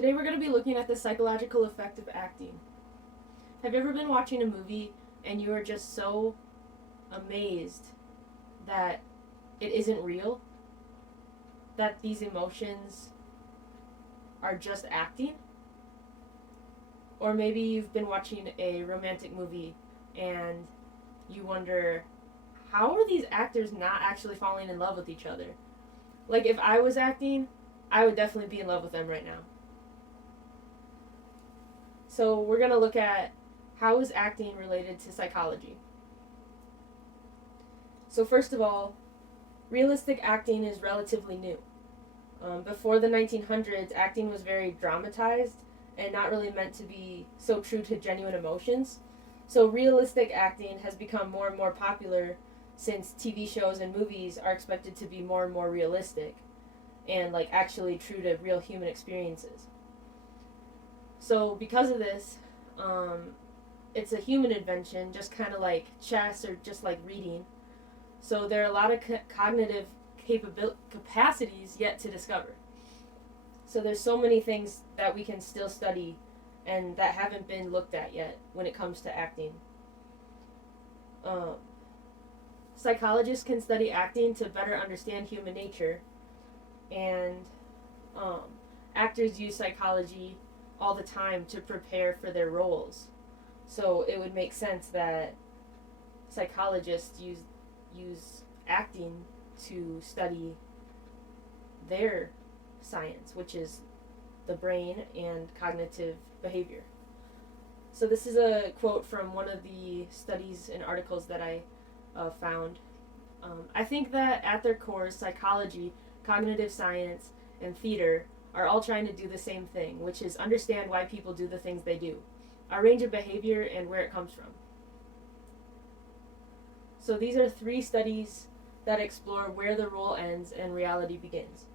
Today we're going to be looking at the psychological effect of acting. Have you ever been watching a movie and you are just so amazed that it isn't real? That these emotions are just acting? Or maybe you've been watching a romantic movie and you wonder, how are these actors not actually falling in love with each other? Like, if I was acting, I would definitely be in love with them right now. So we're going to look at how is acting related to psychology. So first of all, realistic acting is relatively new. Before the 1900s, acting was very dramatized and not really meant to be so true to genuine emotions. So realistic acting has become more and more popular since TV shows and movies are expected to be more and more realistic and like actually true to real human experiences. So because of this, it's a human invention, just kind of like chess or just like reading. So there are a lot of cognitive capacities yet to discover. So there's so many things that we can still study and that haven't been looked at yet when it comes to acting. Psychologists can study acting to better understand human nature, and actors use psychology all the time to prepare for their roles. So it would make sense that psychologists use acting to study their science, which is the brain and cognitive behavior. So this is a quote from one of the studies and articles that I found. I think that at their core, psychology, cognitive science, and theater are all trying to do the same thing, which is understand why people do the things they do, our range of behavior, and where it comes from. So these are 3 studies that explore where the role ends and reality begins.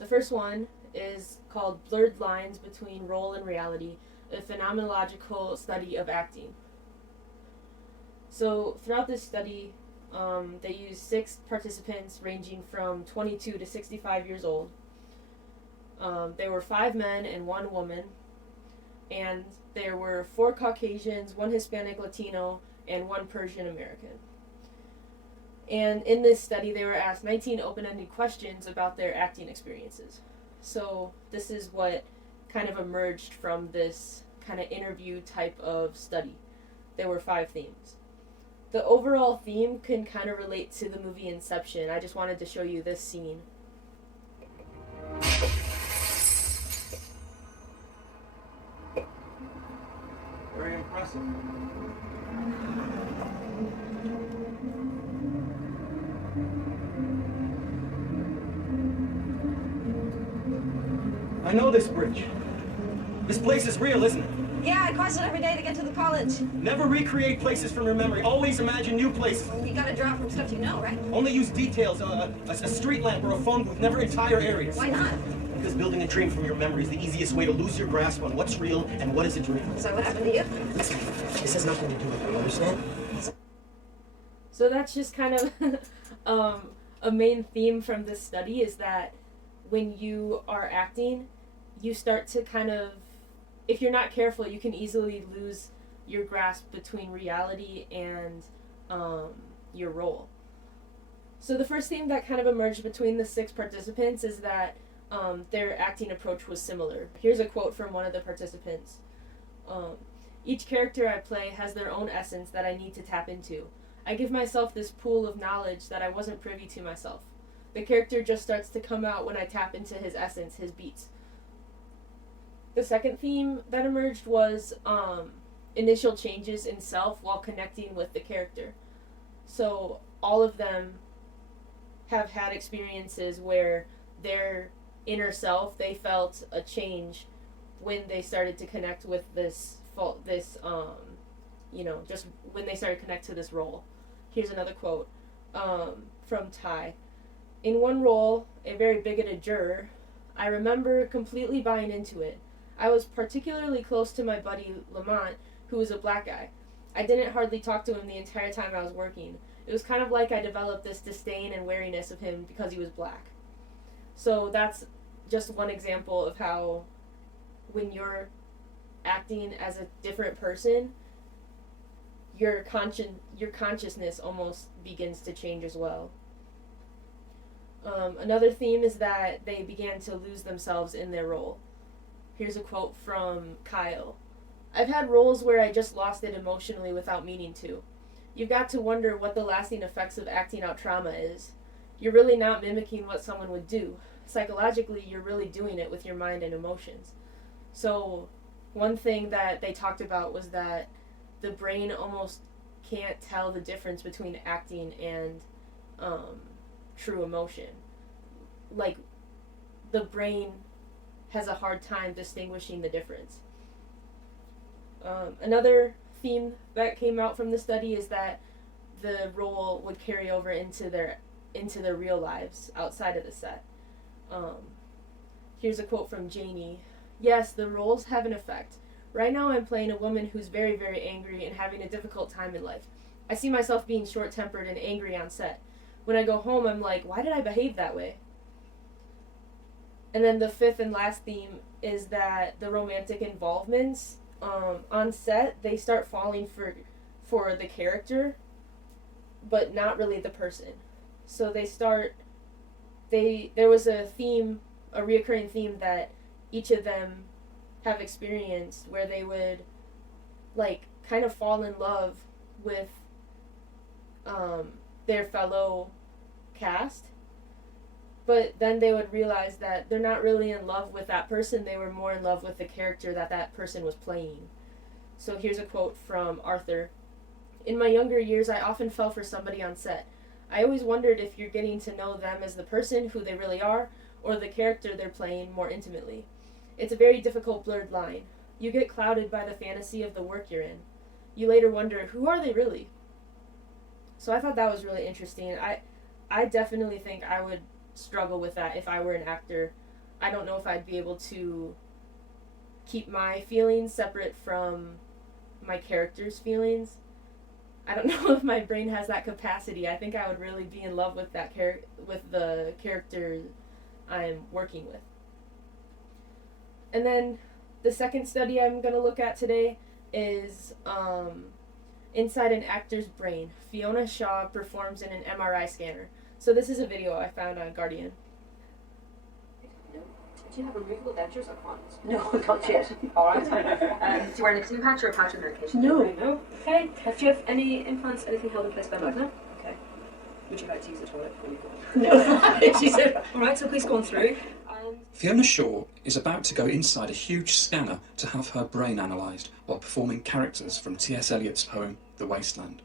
The first one is called Blurred Lines Between Role and Reality, a phenomenological study of acting. So throughout this study, they used 6 participants ranging from 22 to 65 years old. There were 5 men and 1 woman, and there were 4 Caucasians, 1 Hispanic Latino, and 1 Persian American. And in this study, they were asked 19 open-ended questions about their acting experiences. So this is what kind of emerged from this kind of interview type of study. There were 5 themes. The overall theme can kind of relate to the movie Inception. I just wanted to show you this scene. Very impressive. I know this bridge. This place is real, isn't it? Yeah, I cross it every day to get to the college. Never recreate places from your memory. Always imagine new places. You gotta draw from stuff you know, right? Only use details, a street lamp or a phone booth, never entire areas. Why not? Because building a dream from your memory is the easiest way to lose your grasp on what's real and what is a dream. So what happened to you? Listen, this has nothing to do with it, you understand? So that's just kind of a main theme from this study, is that when you are acting, you start to kind of, if you're not careful, you can easily lose your grasp between reality and your role. So the first theme that kind of emerged between the 6 participants is that their acting approach was similar. Here's a quote from one of the participants. Each character I play has their own essence that I need to tap into. I give myself this pool of knowledge that I wasn't privy to myself. The character just starts to come out when I tap into his essence, his beats. The second theme that emerged was initial changes in self while connecting with the character. So all of them have had experiences where their inner self, they felt a change when they started to connect with just when they started to connect to this role. Here's another quote from Ty. In one role, a very bigoted juror, I remember completely buying into it. I was particularly close to my buddy Lamont, who was a black guy. I didn't hardly talk to him the entire time I was working. It was kind of like I developed this disdain and wariness of him because he was black. So that's just one example of how when you're acting as a different person, your consciousness almost begins to change as well. Another theme is that they began to lose themselves in their role. Here's a quote from Kyle. I've had roles where I just lost it emotionally without meaning to. You've got to wonder what the lasting effects of acting out trauma is. You're really not mimicking what someone would do. Psychologically, you're really doing it with your mind and emotions. So, one thing that they talked about was that the brain almost can't tell the difference between acting and true emotion. Like, the brain has a hard time distinguishing the difference. Another theme that came out from the study is that the role would carry over into their real lives outside of the set. Here's a quote from Janie. Yes, the roles have an effect. Right now I'm playing a woman who's very, very angry and having a difficult time in life. I see myself being short-tempered and angry on set. When I go home, I'm like, why did I behave that way? And then the fifth and last theme is that the romantic involvements on set, they start falling for the character, but not really the person. So there was a reoccurring theme that each of them have experienced where they would like kind of fall in love with their fellow cast, but then they would realize that they're not really in love with that person, they were more in love with the character that person was playing. So here's a quote from Arthur. In my younger years, I often fell for somebody on set. I always wondered if you're getting to know them as the person who they really are, or the character they're playing more intimately. It's a very difficult blurred line. You get clouded by the fantasy of the work you're in. You later wonder, who are they really? So I thought that was really interesting. I definitely think I would struggle with that if I were an actor. I don't know if I'd be able to keep my feelings separate from my character's feelings. I don't know if my brain has that capacity. I think I would really be in love with with the character I'm working with. And then the second study I'm going to look at today is inside an actor's brain. Fiona Shaw performs in an MRI scanner. So this is a video I found on Guardian. Do you have removable dentures or crowns? No, not yet. Alright. Do you wear an nicotine patch or a pouch of medication? No. No. Okay. Do you have any implants, anything held in place by magnet? Okay. Would you like to use the toilet before you go? No. She said. Alright, so please go on through. Fiona Shaw is about to go inside a huge scanner to have her brain analysed while performing characters from T.S. Eliot's poem The Wasteland.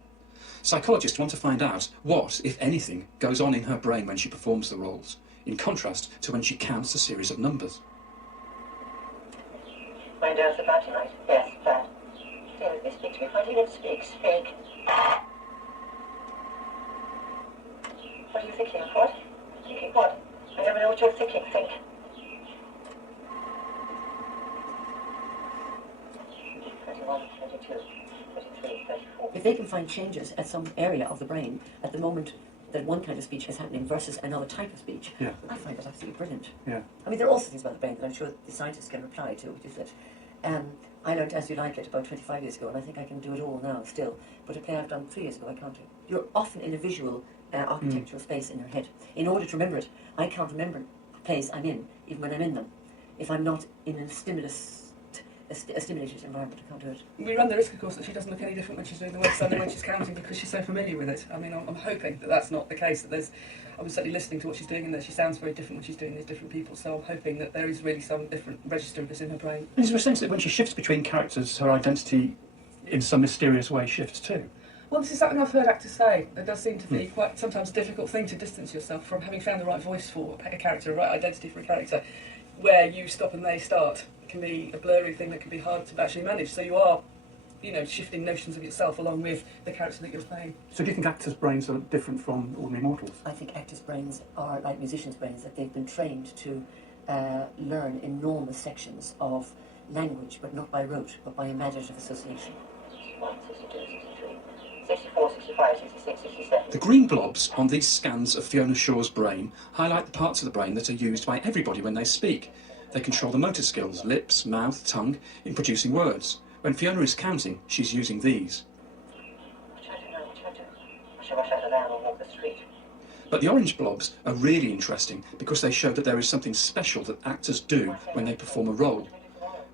Psychologists want to find out what, if anything, goes on in her brain when she performs the roles, in contrast to when she counts a series of numbers. My dad's about tonight? Yes, bad. Stay with me, speak to me. Why do you not speak? Speak. What are you thinking of? What? Thinking what? I never know what you're thinking. Think. 21, 22, 23, 34. If they can find changes at some area of the brain at the moment that one kind of speech is happening versus another type of speech, I find that absolutely brilliant. Yeah. I mean, there are also things about the brain that I'm sure the scientists can reply to, which is that I learned As You Like It about 25 years ago, and I think I can do it all now still, but a play I've done 3 years ago I can't do. You're often in a visual architectural space in your head. In order to remember it, I can't remember the place I'm in, even when I'm in them, if I'm not in a stimulated environment. I can't do it. We run the risk, of course, that she doesn't look any different when she's doing the work than when she's counting, because she's so familiar with it. I mean, I'm hoping that that's not the case, that I'm certainly listening to what she's doing and that she sounds very different when she's doing these different people, so I'm hoping that there is really some different register of this in her brain. Is there a sense that when she shifts between characters, her identity in some mysterious way shifts too? Well, this is something I've heard actors say. There does seem to be quite sometimes a difficult thing to distance yourself from, having found the right voice for a character, the right identity for a character, where you stop and they start. It can be a blurry thing that can be hard to actually manage, so you are, shifting notions of yourself along with the character that you're playing. So do you think actors' brains are different from ordinary mortals? I think actors' brains are like musicians' brains, that they've been trained to learn enormous sections of language, but not by rote, but by imaginative association. 61, 62, 63. 64, 65, 66, 67. The green blobs on these scans of Fiona Shaw's brain highlight the parts of the brain that are used by everybody when they speak. They control the motor skills, lips, mouth, tongue, in producing words. When Fiona is counting, she's using these. I shall rush out of there and walk the street. But the orange blobs are really interesting because they show that there is something special that actors do when they perform a role.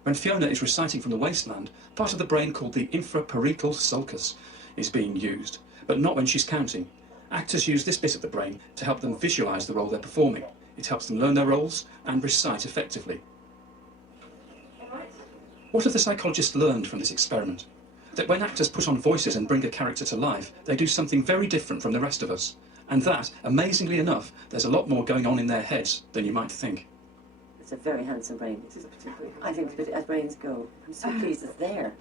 When Fiona is reciting from the wasteland, part of the brain called the infraparietal sulcus is being used, but not when she's counting. Actors use this bit of the brain to help them visualise the role they're performing. It helps them learn their roles and recite effectively. What have the psychologists learned from this experiment? That when actors put on voices and bring a character to life, they do something very different from the rest of us. And that, amazingly enough, there's a lot more going on in their heads than you might think. It's a very handsome brain. It is a particularly. I think as brains go, I'm so pleased it's there.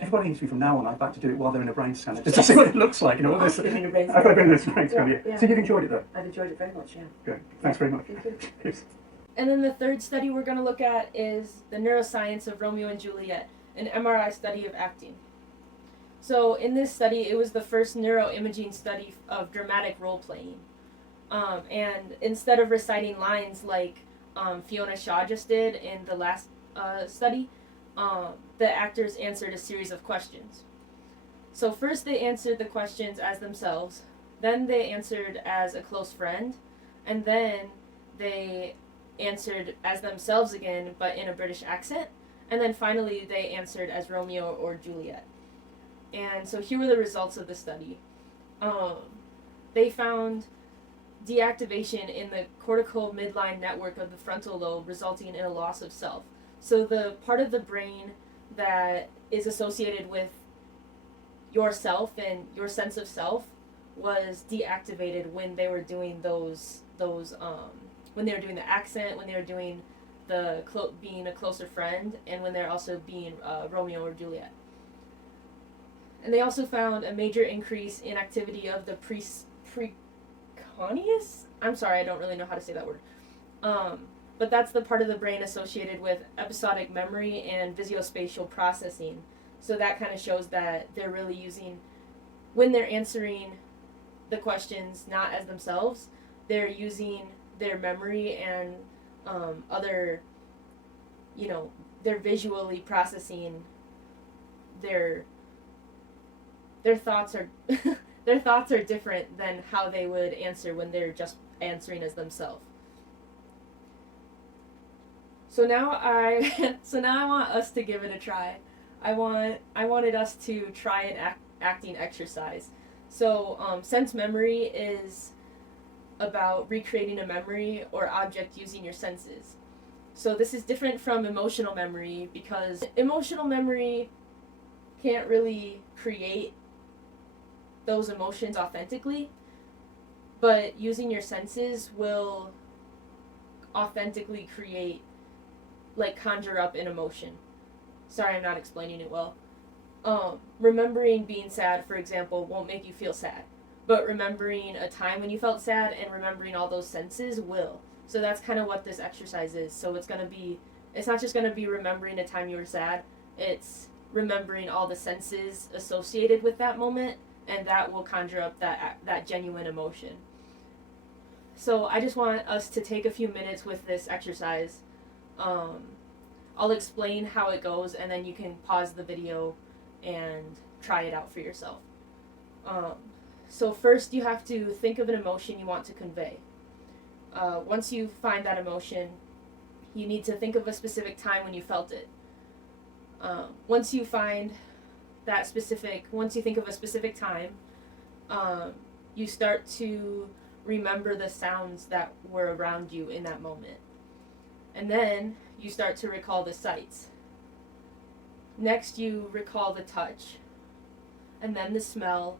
Everybody needs to be from now on. I'd like to do it while they're in a brain scanner, just to see what it looks like. You know, I've been in a brain I've scanner. been in this brain scanner. Yeah. So you've enjoyed it, though. I've enjoyed it very much. Yeah. Good. Thanks very much. Thank you. Yes. And then the third study we're going to look at is the Neuroscience of Romeo and Juliet, an MRI study of acting. So in this study, it was the first neuroimaging study of dramatic role-playing. And instead of reciting lines like Fiona Shaw just did in the last study, the actors answered a series of questions. So first they answered the questions as themselves, then they answered as a close friend, and then they answered as themselves again, but in a British accent, and then finally they answered as Romeo or Juliet. And so here were the results of the study. They found deactivation in the cortical midline network of the frontal lobe, resulting in a loss of self. So the part of the brain that is associated with yourself and your sense of self was deactivated when they were doing when they were doing the accent, when they were doing the being a closer friend, and when they're also being Romeo or Juliet. And they also found a major increase in activity of the precuneus? I'm sorry, I don't really know how to say that word. But that's the part of the brain associated with episodic memory and visuospatial processing. So that kind of shows that they're really using, when they're answering the questions not as themselves, they're using their memory and other, they're visually processing their thoughts are their thoughts are different than how they would answer when they're just answering as themselves. So now I want us to give it a try. I wanted us to try an acting exercise. So sense memory is about recreating a memory or object using your senses. So this is different from emotional memory because emotional memory can't really create those emotions authentically, but using your senses will authentically create, conjure up an emotion. Sorry, I'm not explaining it well. Remembering being sad, for example, won't make you feel sad, but remembering a time when you felt sad and remembering all those senses will. So that's kind of what this exercise is. So it's not just going to be remembering a time you were sad, it's remembering all the senses associated with that moment, and that will conjure up that genuine emotion. So I just want us to take a few minutes with this exercise. I'll explain how it goes, and then you can pause the video and try it out for yourself. So first you have to think of an emotion you want to convey. Once you find that emotion, you need to think of a specific time when you felt it. Once you think of a specific time, you start to remember the sounds that were around you in that moment. And then you start to recall the sights. Next, you recall the touch, and then the smell,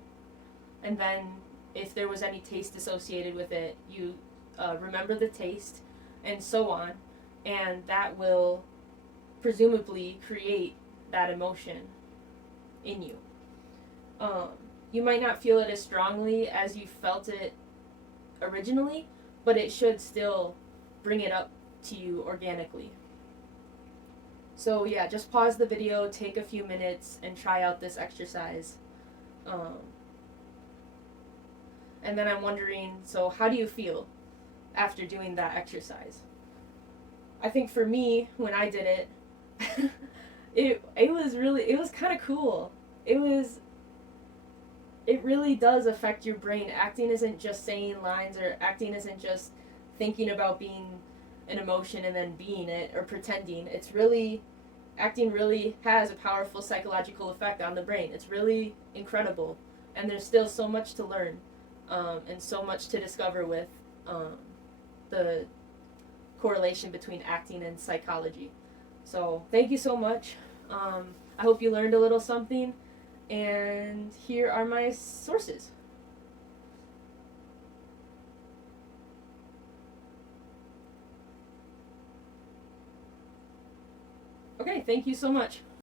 and then if there was any taste associated with it, you remember the taste, and so on, and that will presumably create that emotion in you. You might not feel it as strongly as you felt it originally, but it should still bring it up to you organically. So yeah, just pause the video, take a few minutes, and try out this exercise. And then I'm wondering, so how do you feel after doing that exercise? I think for me, when I did it, it was kind of cool. It really does affect your brain. Acting isn't just saying lines, or acting isn't just thinking about being an emotion and then being it or pretending. Acting really has a powerful psychological effect on the brain. It's really incredible. And there's still so much to learn, and so much to discover with the correlation between acting and psychology. So thank you so much. I hope you learned a little something, and here are my sources. Okay, thank you so much.